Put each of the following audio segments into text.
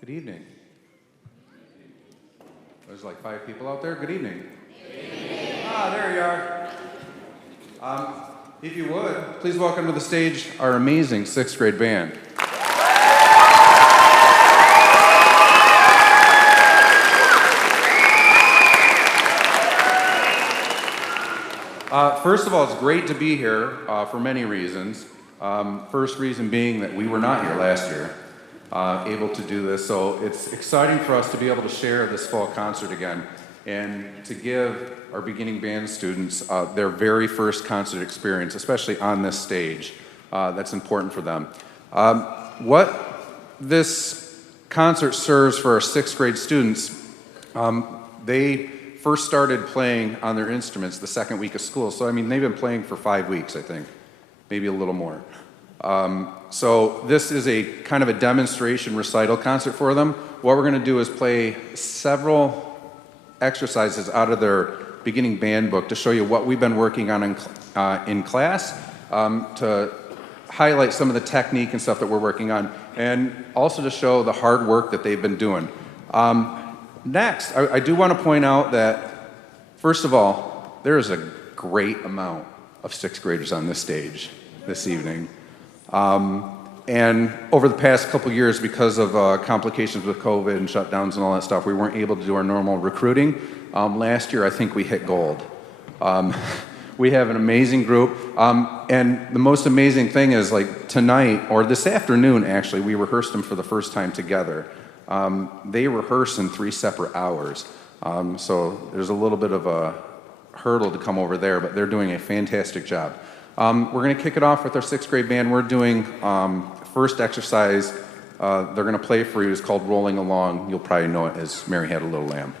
Good evening. There's like 5 people out there. Good evening. Good evening. There you are. If you would, please welcome to the stage our amazing 6th grade band. First of all, it's great to be here for many reasons. First reason being that we were not here last year, able to do this. So it's exciting for us to be able to share this fall concert again and to give our beginning band students their very first concert experience, especially on this stage. That's important for them. What this concert serves for our 6th grade students, they first started playing on their instruments the 2nd week of school. So, I mean, they've been playing for 5 weeks, I think, maybe a little more. So this is a kind of a demonstration recital concert for them. What we're going to do is play several exercises out of their beginning band book to show you what we've been working on in class, to highlight some of the technique and stuff that we're working on, and also to show the hard work that they've been doing. Next, I do want to point out that, first of all, there is a great amount of 6th graders on this stage this evening. And over the past couple years, because of complications with COVID and shutdowns and all that stuff, we weren't able to do our normal recruiting. Last year, I think we hit gold. We have an amazing group. And the most amazing thing is, like, tonight, or this afternoon, actually, we rehearsed them for the first time together. They rehearse in 3 separate hours. So there's a little bit of a hurdle to come over there, but they're doing a fantastic job. We're going to kick it off with our 6th grade band. We're doing first exercise they're going to play for you is called Rolling Along. You'll probably know it as Mary Had a Little Lamb.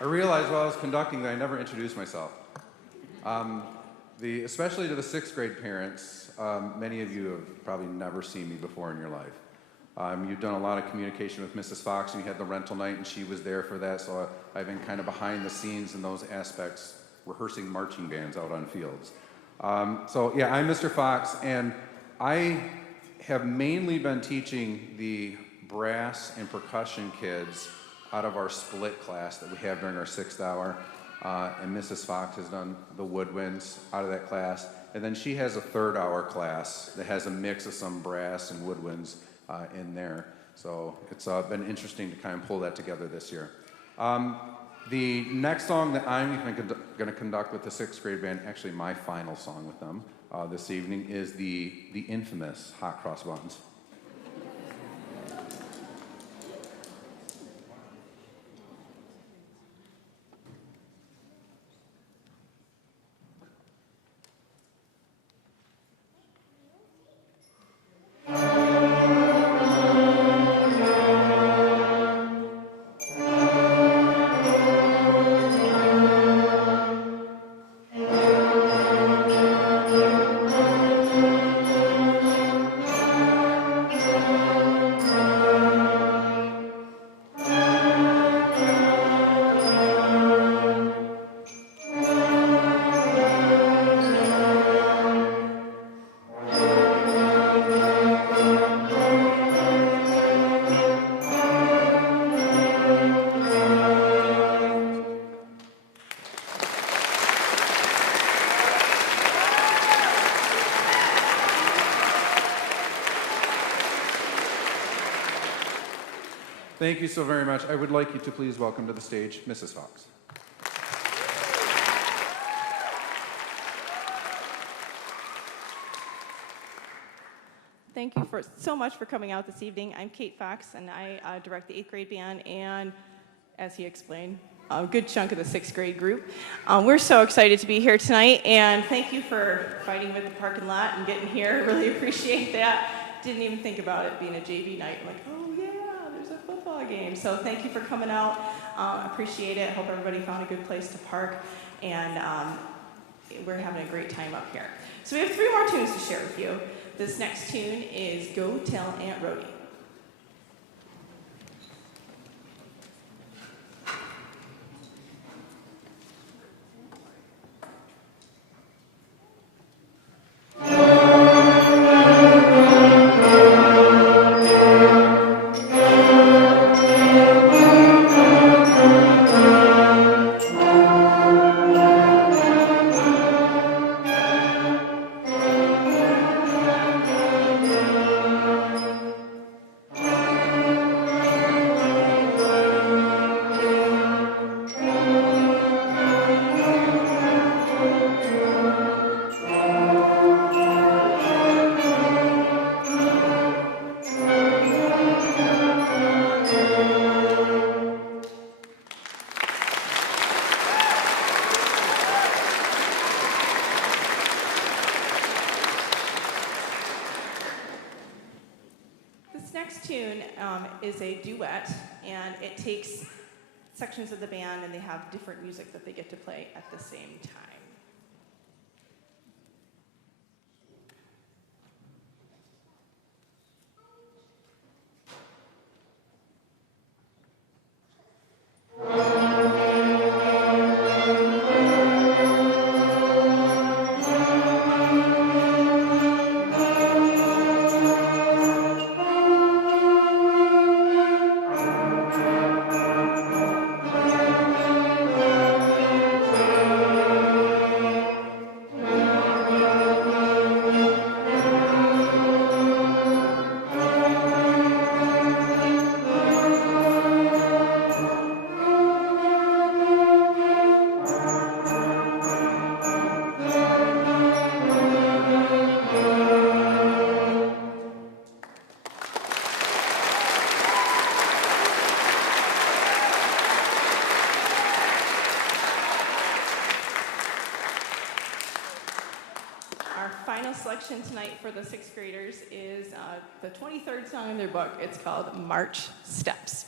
I realized while I was conducting that I never introduced myself. Especially to the 6th grade parents, many of you have probably never seen me before in your life. You've done a lot of communication with Mrs. Fox, and you had the rental night, and she was there for that, so I've been kind of behind the scenes in those aspects, rehearsing marching bands out on fields. So yeah, I'm Mr. Fox, and I have mainly been teaching the brass and percussion kids out of our split class that we have during our 6th hour. And Mrs. Fox has done the woodwinds out of that class. And then she has a 3rd hour class that has a mix of some brass and woodwinds in there. So it's been interesting to kind of pull that together this year. The next song that I'm going to conduct with the 6th grade band, actually my final song with them this evening, is the infamous Hot Cross Buns. Thank you so very much. I would like you to please welcome to the stage Mrs. Fox. Thank you so much for coming out this evening. I'm Kate Fox, and I direct the 8th grade band and, as he explained, a good chunk of the 6th grade group. We're so excited to be here tonight, and thank you for fighting with the parking lot and getting here. Really appreciate that. Didn't even think about it being a JV night. I'm like, oh yeah, there's a football game. So thank you for coming out. Appreciate it. Hope everybody found a good place to park, and we're having a great time up here. So we have 3 more tunes to share with you. This next tune is Go Tell Aunt Rhody. Is a duet, and it takes sections of the band and they have different music that they get to play at the same time. Selection tonight for the 6th graders is the 23rd song in their book. It's called March Steps.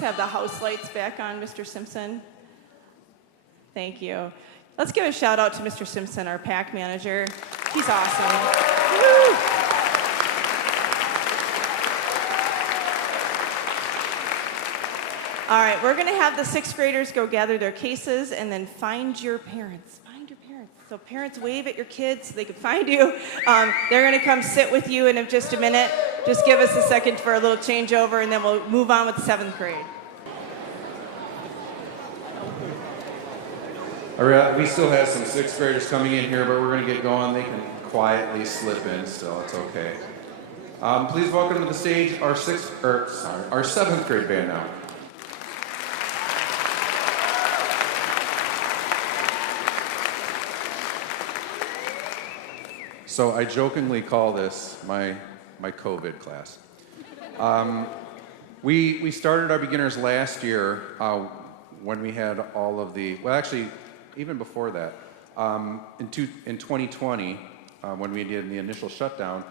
Have the house lights back on, Mr. Simpson. Thank you. Let's give a shout out to Mr. Simpson, our PAC manager. He's awesome. Woo! All right, we're going to have the 6th graders go gather their cases and then find your parents. Find your parents. So parents, wave at your kids so they can find you. They're going to come sit with you in just a minute. Just give us a second for a little changeover, and then we'll move on with 7th grade. All right, we still have some 6th graders coming in here, but we're going to get going. They can quietly slip in still. It's okay. Please welcome to the stage our 7th grade band now. So I jokingly call this my COVID class. We started our beginners last year when we had all of the, well, actually, even before that, in 2020, when we did the initial shutdown,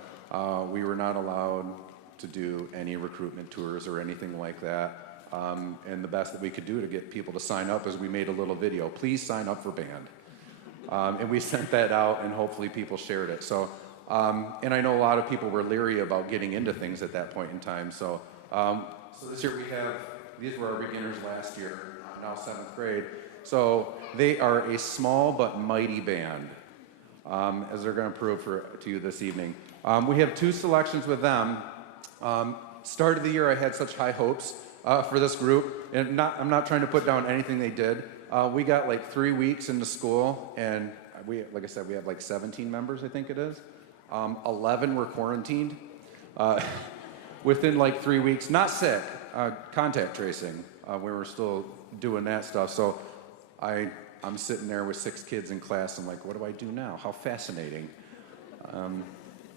we were not allowed to do any recruitment tours or anything like that. And the best that we could do to get people to sign up is we made a little video. Please sign up for band. And we sent that out, and hopefully people shared it. So, and I know a lot of people were leery about getting into things at that point in time. So, so this year we have, these were our beginners last year, now 7th grade. So they are a small but mighty band, as they're going to prove to you this evening. We have 2 selections with them. Start of the year, I had such high hopes for this group, and I'm not trying to put down anything they did. We got like 3 weeks into school, and like I said, we have like 17 members, I think it is. 11 were quarantined within like 3 weeks. Not sick, contact tracing. We were still doing that stuff. So I'm sitting there with 6 kids in class. I'm like, what do I do now? How fascinating.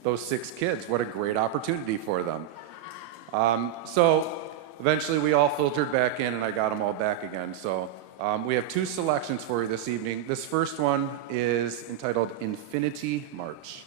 Those 6 kids, what a great opportunity for them. So eventually we all filtered back in, and I got them all back again. So we have 2 selections for you this evening. This first one is entitled Infinity March.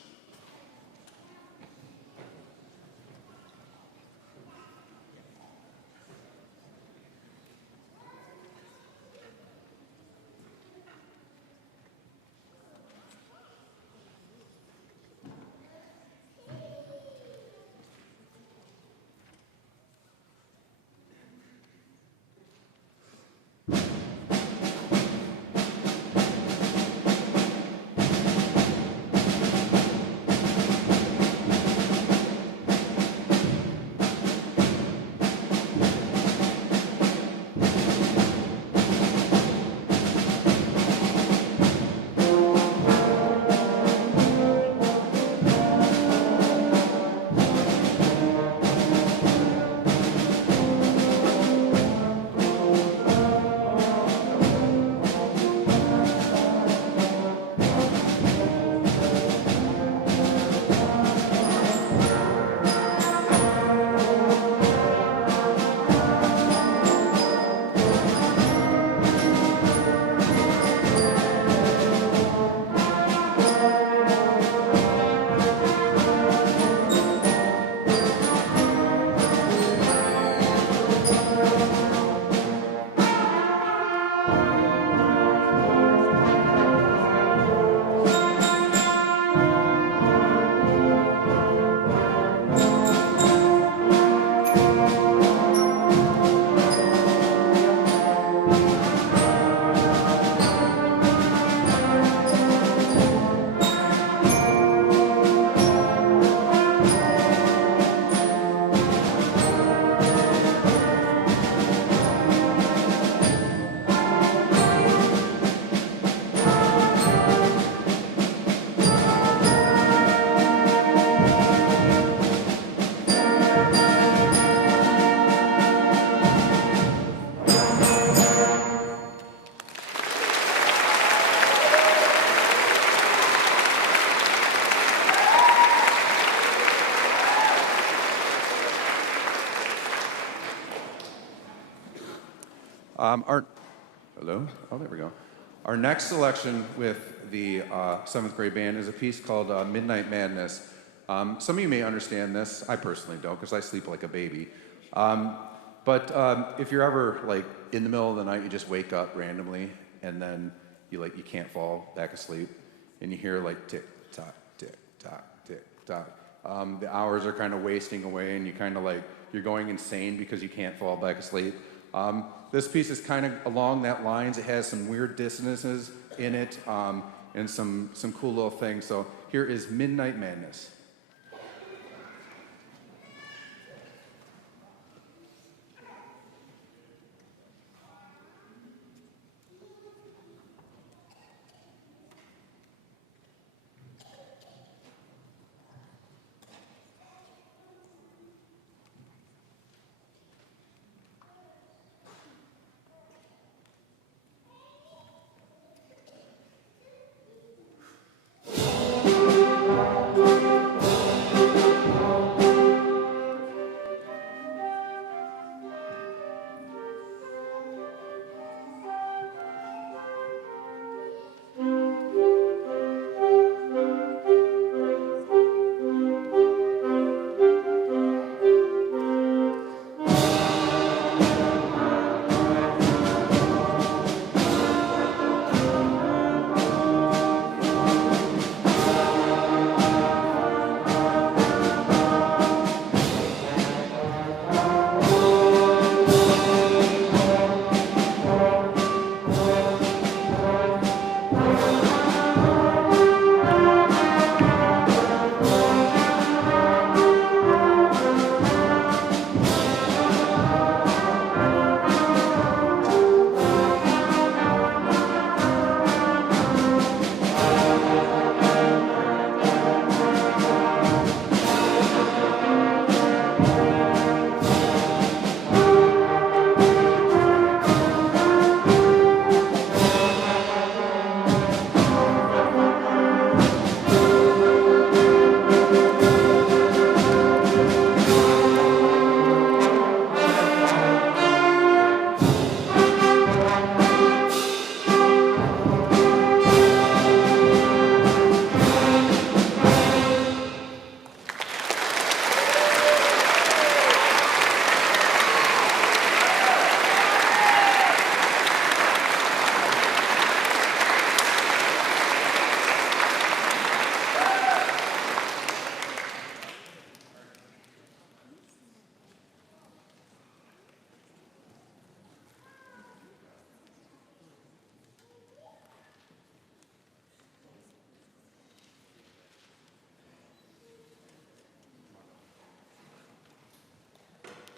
There we go. Our next selection with the 7th grade band is a piece called Midnight Madness. Some of you may understand this. I personally don't, because I sleep like a baby. But if you're ever like in the middle of the night, you just wake up randomly, and then you can't fall back asleep, and you hear like tick tock, tick tock, tick tock. The hours are kind of wasting away, and you're going insane because you can't fall back asleep. This piece is kind of along that lines. It has some weird dissonances in it, and some cool little things. So here is Midnight Madness.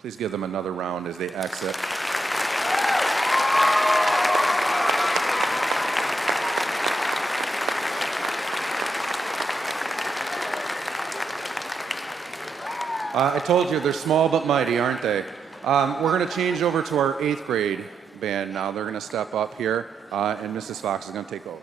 Please give them another round as they exit. I told you, they're small but mighty, aren't they? We're going to change over to our 8th grade band now. They're going to step up here, and Mrs. Fox is going to take over.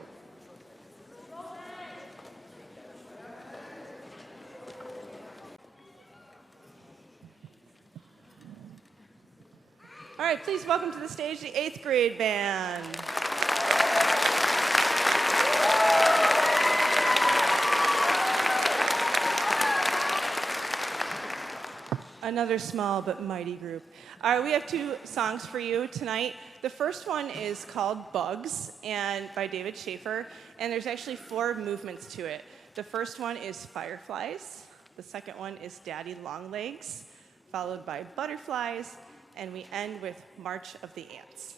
All right, please welcome to the stage the 8th grade band. Another small but mighty group. All right, we have 2 songs for you tonight. The first one is called Bugs and by David Schaefer, and there's actually 4 movements to it. The first one is Fireflies, the second one is Daddy Longlegs, followed by Butterflies, and we end with March of the Ants.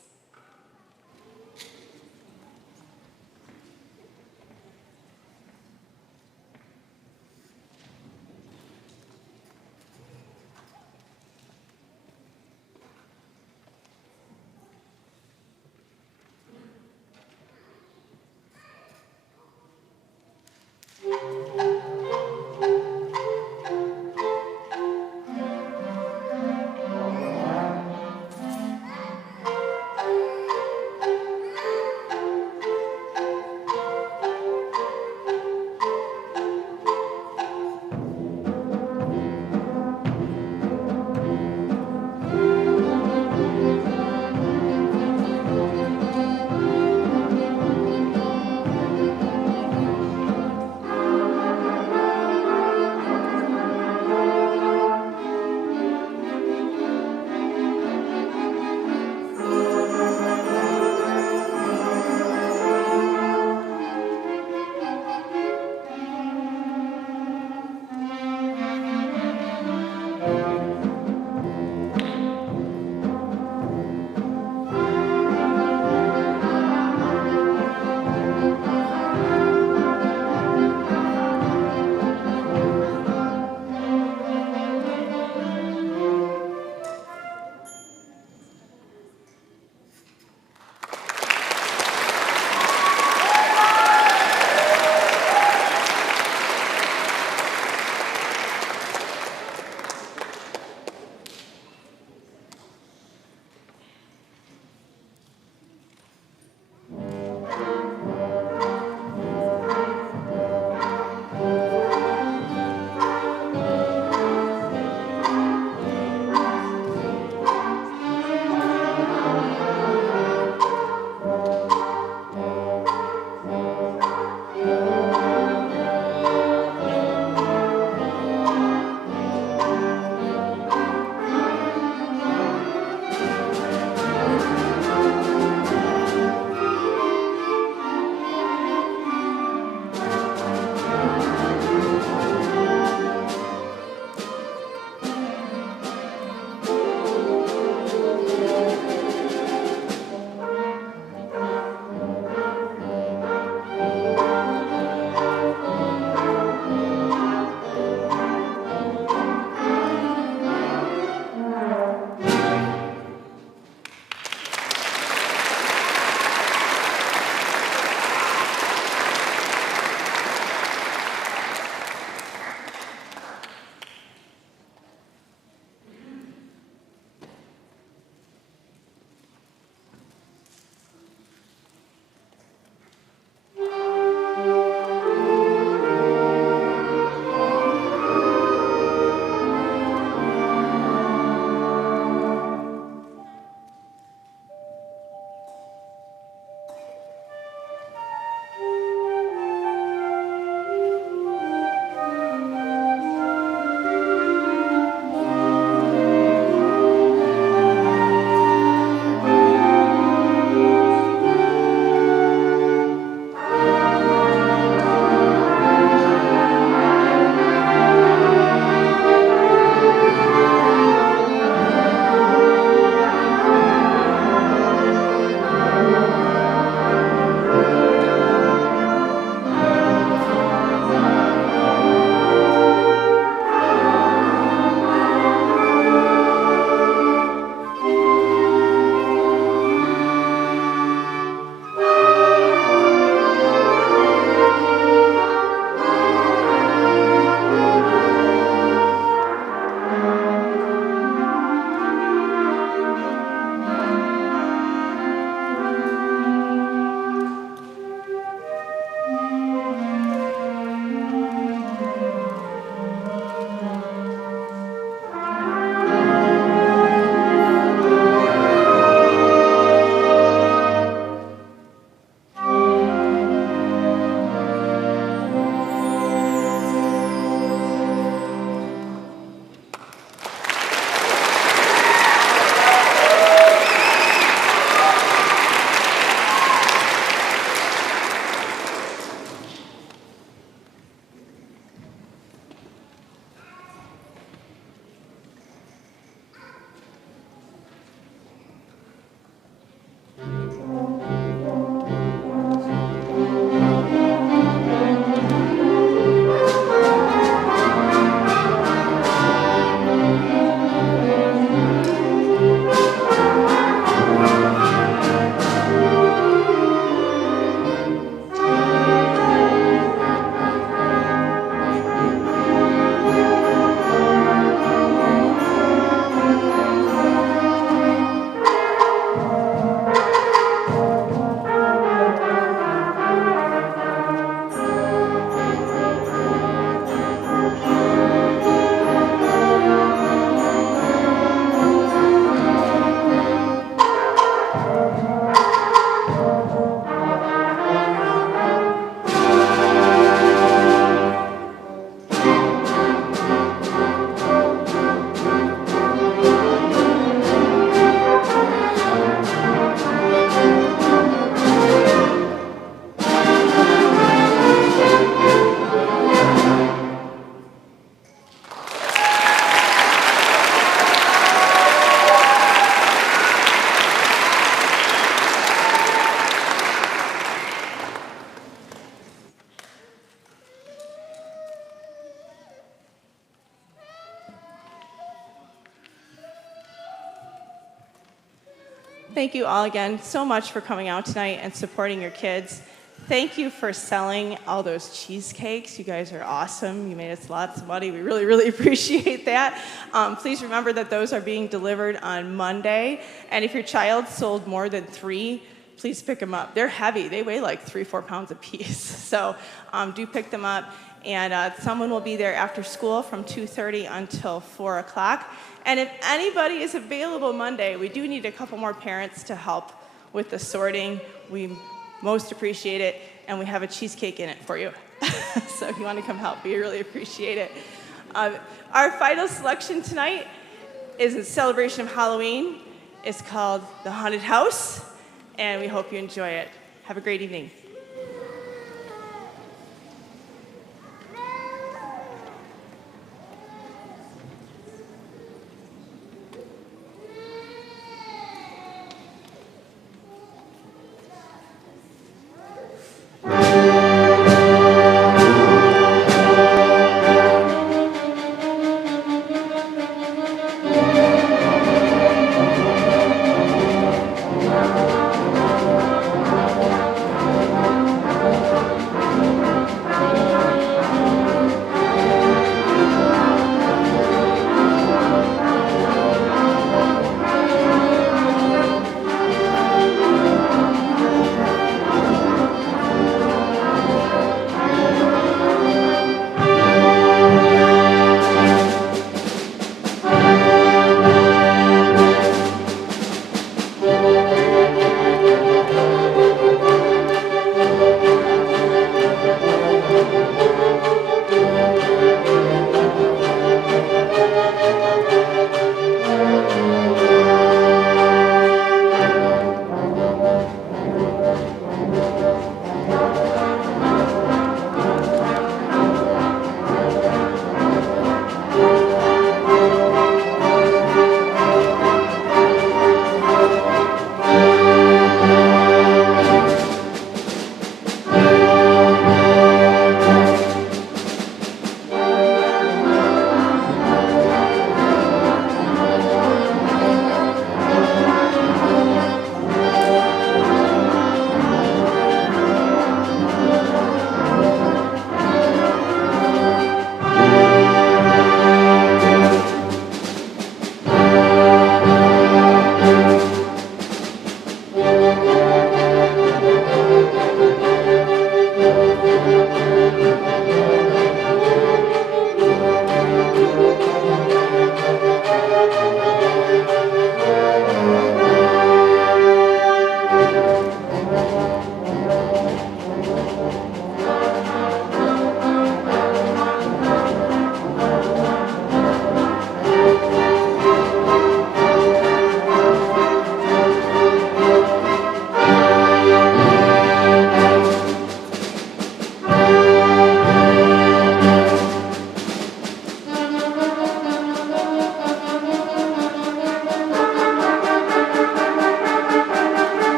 Thank you all again so much for coming out tonight and supporting your kids. Thank you for selling all those cheesecakes. You guys are awesome. You made us lots of money. We really, really appreciate that. Please remember that those are being delivered on Monday. And if your child sold more than 3, please pick them up. They're heavy. They weigh like 3-4 pounds a piece. So do pick them up. And someone will be there after school from 2:30 until 4 o'clock. And if anybody is available Monday, we do need a couple more parents to help with the sorting. We most appreciate it, and we have a cheesecake in it for you. So if you want to come help, we really appreciate it. Our final selection tonight is in celebration of Halloween. It's called The Haunted House, and we hope you enjoy it. Have a great evening.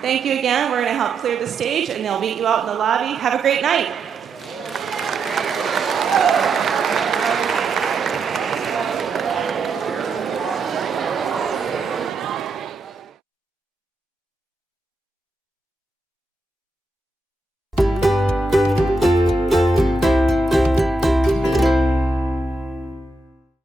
Thank you again. We're going to help clear the stage, and they'll meet you out in the lobby. Have a great night.